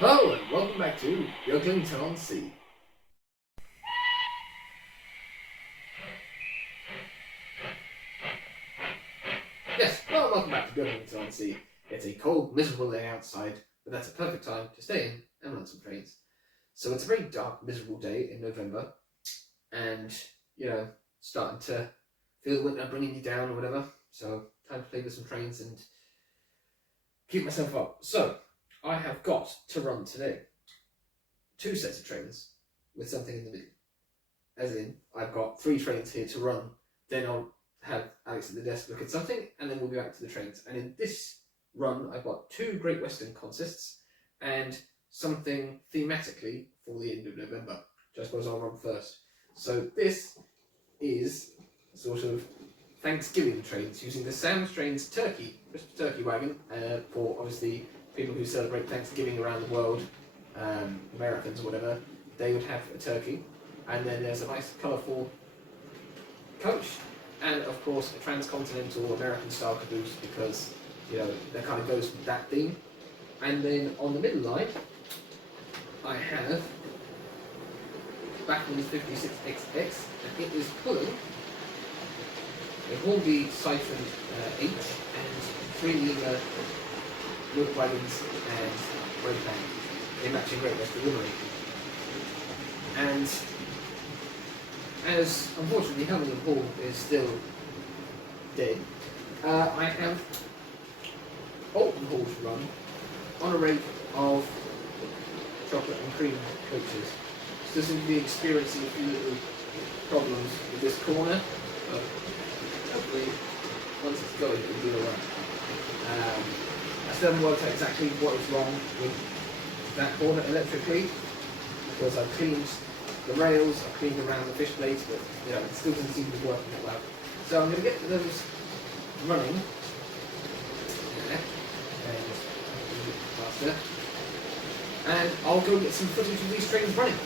Hello and welcome back to Beaglington-On-Sea. Yes, well, welcome back to Beaglington-On-Sea. It's a cold, miserable day outside, but that's a perfect time to stay in and run some trains. So it's a very dark, miserable day in November, and, starting to feel the winter bringing you down or whatever. So time to play with some trains and keep myself up. So I have got to run today 2 sets of trains with something in the middle. As in, I've got 3 trains here to run, then I'll have Alex at the desk look at something, and then we'll be back to the trains. And in this run, I've got 2 Great Western consists and something thematically for the end of November, which I suppose I'll run first. So this is sort of Thanksgiving trains, using the Sam's Trains Christmas turkey wagon for obviously people who celebrate Thanksgiving around the world. Americans or whatever, they would have a turkey, and then there's a nice colourful coach, and of course a transcontinental American style caboose, because that kind of goes with that theme. And then on the middle line I have Bachmann's 56XX, and it is pulling a Hornby siphoned H and 3 litre milk wagons and red band. In matching Great Western livery. And as unfortunately Helmingham Hall is still dead, I have Alton Hall to run on a rake of chocolate and cream coaches. Still seem to be experiencing a few little problems with this corner, but hopefully once it's going it'll be alright. I still haven't worked out exactly what is wrong with that corner electrically, because I've cleaned the rails, I've cleaned around the fish plates, but it still doesn't seem to be working that well. So I'm going to get those running there, and a bit faster, and I'll go get some footage of these trains running.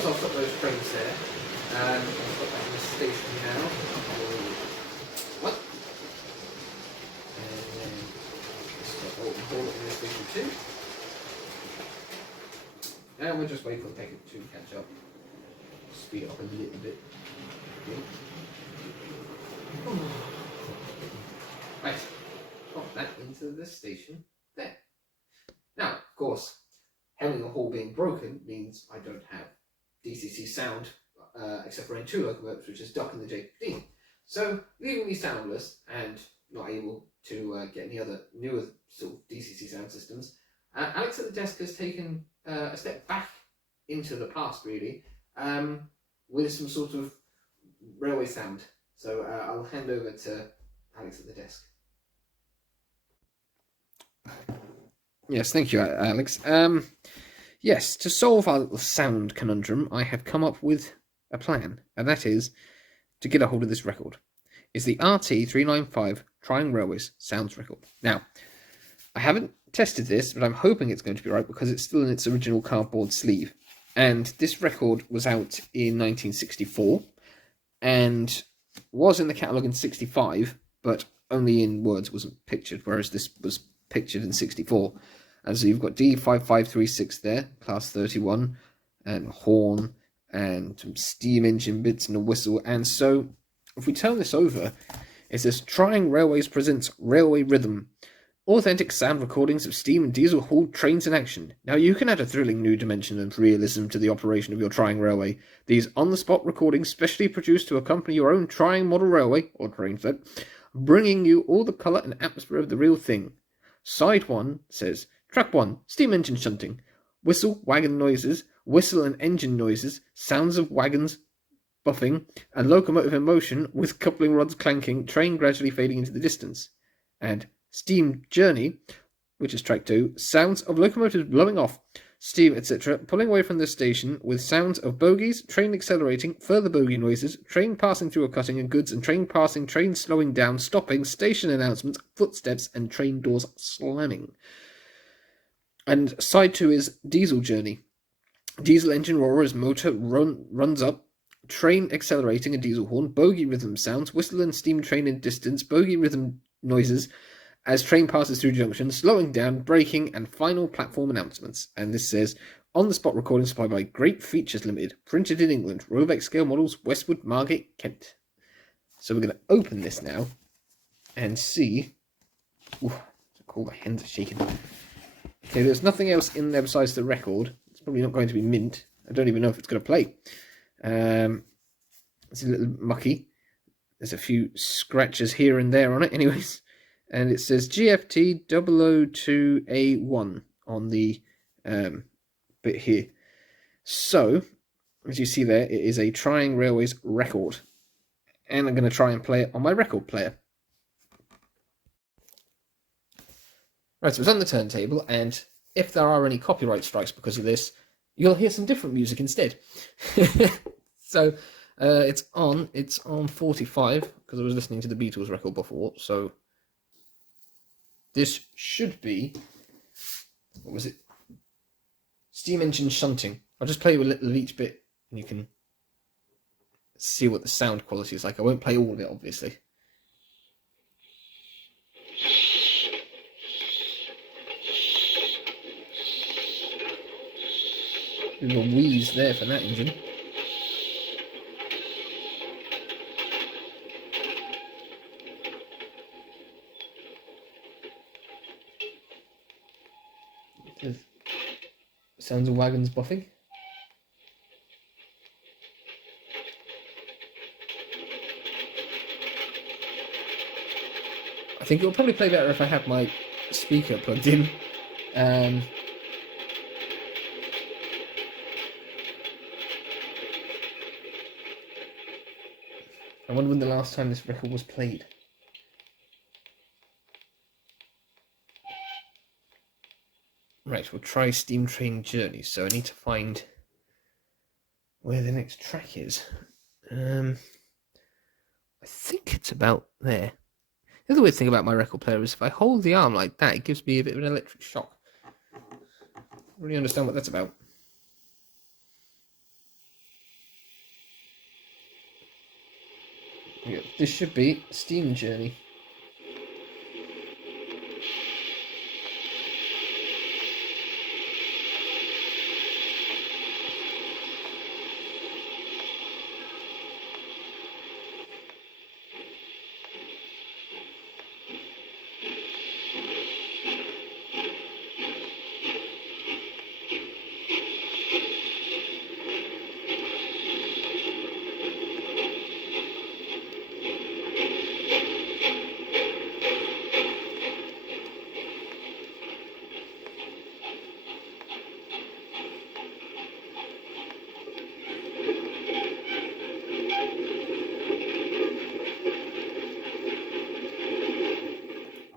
suppose I'll stop those trains there. I'll stop back in the station now. What? And then stop Bolton Hall in the station too. And we'll just wait for the packet to catch up. Speed up a little bit. Okay. Right. Pop that into the station there. Now, of course, Helmingham Hall being broken means I don't have DCC sound except for in 2 locomotives, which is Duck and the J15. So, leaving me soundless and not able to get any other newer sort of DCC sound systems, Alex at the desk has taken a step back into the past, really, with some sort of railway sound. So I'll hand over to Alex at the desk. Yes, thank you, Alex. Yes, to solve our little sound conundrum, I have come up with a plan, and that is to get a hold of this record. It's the RT395 Trying Railways Sounds record. Now, I haven't tested this, but I'm hoping it's going to be right because it's still in its original cardboard sleeve. And this record was out in 1964 and was in the catalogue in 65, but only in words, wasn't pictured, whereas this was pictured in 64. And so you've got D5536 there, class 31, and horn, and some steam engine bits and a whistle. And so if we turn this over, it says Trying Railways presents Railway Rhythm. Authentic sound recordings of steam and diesel hauled trains in action. Now you can add a thrilling new dimension and realism to the operation of your trying railway. These on-the-spot recordings specially produced to accompany your own trying model railway, or train set, bringing you all the colour and atmosphere of the real thing. Side 1 says, Track 1, steam engine shunting. Whistle, wagon noises, whistle and engine noises, sounds of wagons buffing, and locomotive in motion with coupling rods clanking, train gradually fading into the distance. And Steam Journey, which is track 2, sounds of locomotives blowing off, steam, etc., pulling away from the station with sounds of bogies, train accelerating, further bogie noises, train passing through a cutting and goods, and train passing, train slowing down, stopping, station announcements, footsteps, and train doors slamming. And side 2 is Diesel Journey. Diesel engine roar as motor runs up, train accelerating, a diesel horn, bogie rhythm sounds, whistle and steam train in distance, bogie rhythm noises, as train passes through junction, slowing down, braking, and final platform announcements. And this says, on-the-spot recording supplied by Great Features Limited, printed in England, Roebeck scale models, Westwood, Margate, Kent. So we're going to open this now and see. Ooh, cool, my hands are shaking. Okay, there's nothing else in there besides the record. It's probably not going to be mint. I don't even know if it's going to play. It's a little mucky. There's a few scratches here and there on it, anyways. And it says GFT 002A1 on the bit here. So, as you see there, it is a Trying Railways record. And I'm going to try and play it on my record player. Right, so it's on the turntable, and if there are any copyright strikes because of this, you'll hear some different music instead. So, it's on 45, because I was listening to the Beatles record before, so this should be, what was it? Steam engine shunting. I'll just play you a little of each bit, and you can see what the sound quality is like. I won't play all of it, obviously. Little wheeze there for that engine. Sounds of wagons buffing. I think it'll probably play better if I have my speaker plugged in. I wonder when the last time this record was played. Right, we'll try Steam Train Journey, so I need to find where the next track is. I think it's about there. The other weird thing about my record player is if I hold the arm like that, it gives me a bit of an electric shock. I don't really understand what that's about. Yeah, this should be a steam journey.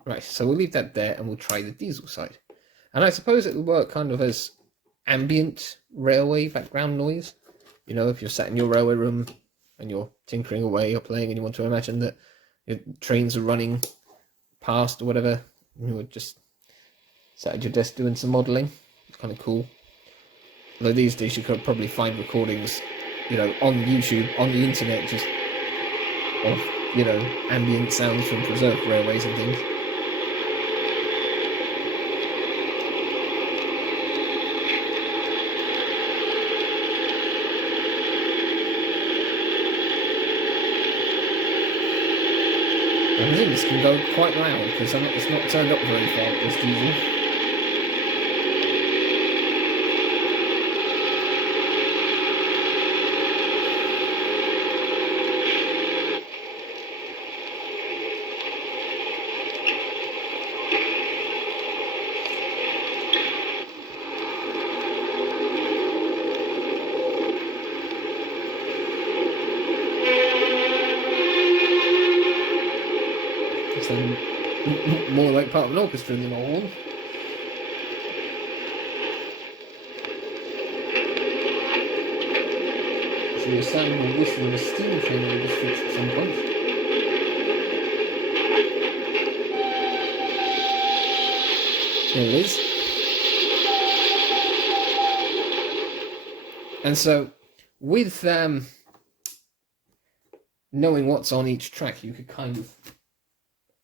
Right, so we'll leave that there and we'll try the diesel side. And I suppose it will work kind of as ambient railway background noise. You know, if you're sat in your railway room and you're tinkering away or playing and you want to imagine that your trains are running past or whatever, you would just sat at your desk doing some modelling. It's kind of cool. Although these days you could probably find recordings, you know, on YouTube, on the internet, just of, you know, ambient sounds from preserved railways and things. I think this can go quite loud because it's not turned up very far, this diesel. More like part of an orchestra than a horn. So you're sounding or whistling a steam train in the distance at some point. There it is. And so, with knowing what's on each track, you could kind of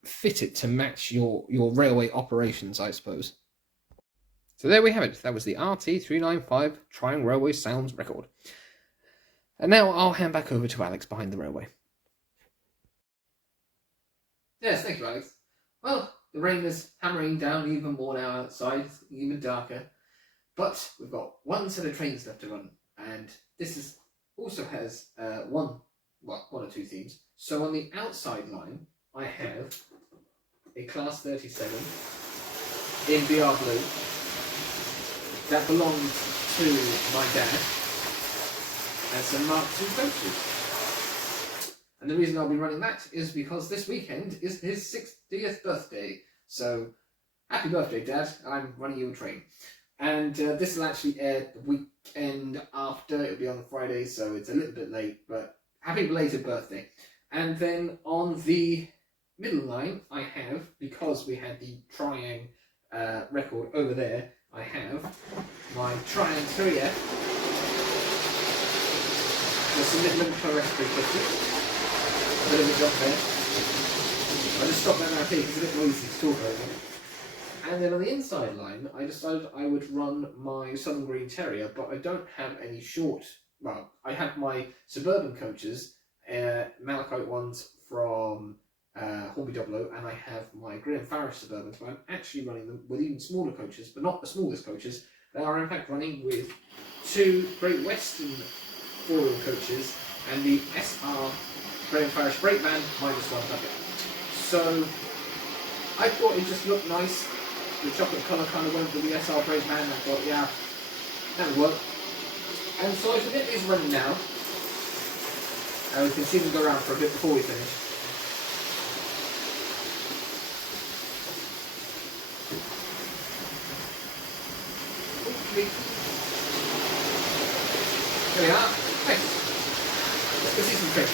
fit it to match your railway operations, I suppose. So there we have it. That was the RT395 Trying Railway Sounds record. And now I'll hand back over to Alex behind the railway. Yes, thank you, Alex. Well, the rain is hammering down even more now outside, it's even darker. But we've got one set of trains left to run, and this also has one or two themes. So on the outside line, I have a Class 37 in BR blue that belonged to my dad and some Mark II coaches. And the reason I'll be running that is because this weekend is his 60th birthday. So, happy birthday, Dad. I'm running you a train. And this will actually air the weekend after. It'll be on Friday, so it's a little bit late, but happy belated birthday. And then on the middle line, I have, because we had the Triang record over there, I have my Triang 3F. There's some Midland Pro S350. A bit of a job there. I just stopped that now here because it's a bit noisy to talk over. And then on the inside line, I decided I would run my Southern Green Terrier, but I don't have any short. Well, I have my suburban coaches, Malachite ones from Hornby Doblo, and I have my Graham Farish Suburbans, but I'm actually running them with even smaller coaches, but not the smallest coaches. They are in fact running with two Great Western four-wheel coaches and the SR Graham Farish brake van -1 bucket. So I thought it just looked nice. The chocolate colour kind of went with the SR brake van. I thought, yeah, that would work. And so I should get these running now. And we can see them go around for a bit before we finish. There we are. Hey, let's go see some tricks.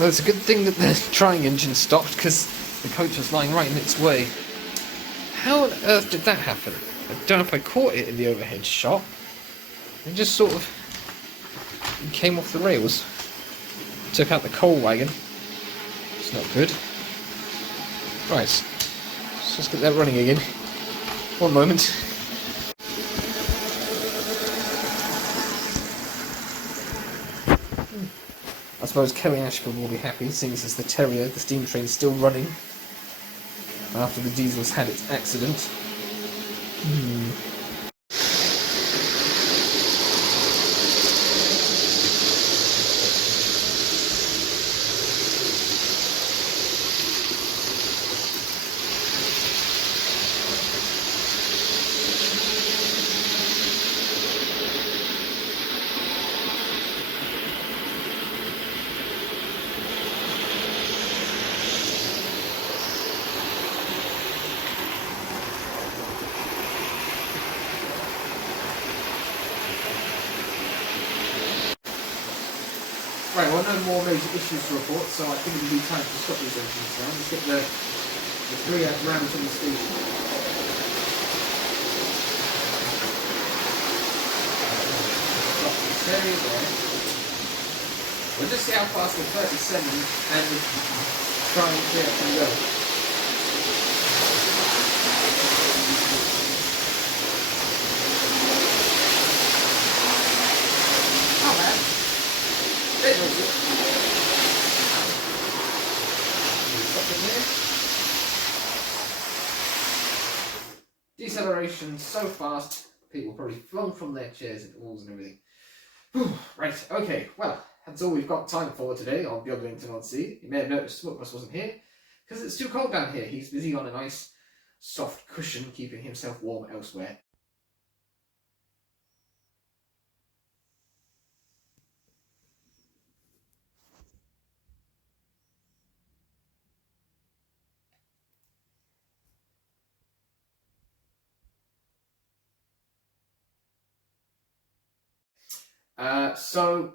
Well, it's a good thing that the drying engine stopped, because the coach was lying right in its way. How on earth did that happen? I don't know if I caught it in the overhead shot. It just sort of came off the rails. Took out the coal wagon. It's not good. Right, let's just get that running again. One moment. I suppose Kelly Ashford will be happy, seeing as the Terrier, the steam train's still running after the diesel's had its accident. Right, well, no more major issues to report, so I think it'll be time to stop these engines now. Let's get the 3 round from the station. Stop the stereo there. We'll just see how fast the 37 and try and clear can go. Not bad. Stop in here. Deceleration so fast, people probably flung from their chairs and walls and everything. Whew, right, okay, well, that's all we've got time for today on Beaglington-On-Sea. You may have noticed Smutpuss wasn't here, because it's too cold down here. He's busy on a nice, soft cushion, keeping himself warm elsewhere. So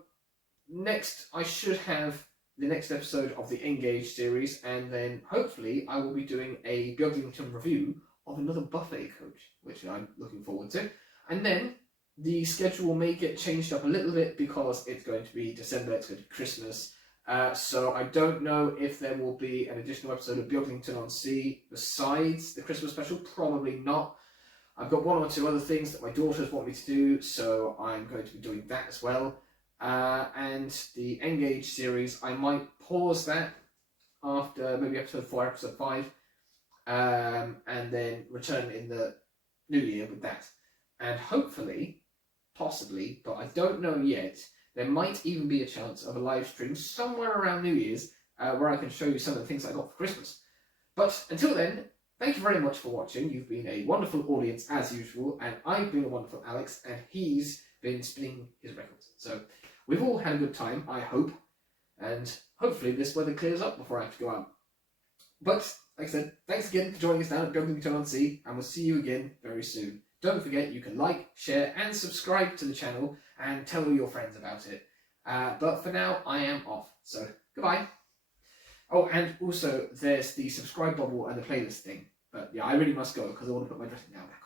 next I should have the next episode of the Engage series, and then hopefully I will be doing a Beaglington review of another buffet coach, which I'm looking forward to. And then the schedule may get changed up a little bit because it's going to be December, it's going to be Christmas. So I don't know if there will be an additional episode of Beaglington-On-Sea besides the Christmas special. Probably not. I've got 1 or 2 other things that my daughters want me to do, so I'm going to be doing that as well. And the Engage series, I might pause that after maybe episode 4, episode 5, and then return in the new year with that. And hopefully, possibly, but I don't know yet, there might even be a chance of a live stream somewhere around New Year's where I can show you some of the things I got for Christmas. But until then, thank you very much for watching. You've been a wonderful audience as usual, and I've been a wonderful Alex, and he's been spinning his records. So we've all had a good time, I hope, and hopefully this weather clears up before I have to go out. But, like I said, thanks again for joining us down at Beaglington-On-Sea, and we'll see you again very soon. Don't forget, you can like, share, and subscribe to the channel, and tell all your friends about it. But for now, I am off, so goodbye. Oh, and also, there's the subscribe bubble and the playlist thing. But yeah, I really must go because I want to put my dressing gown back on.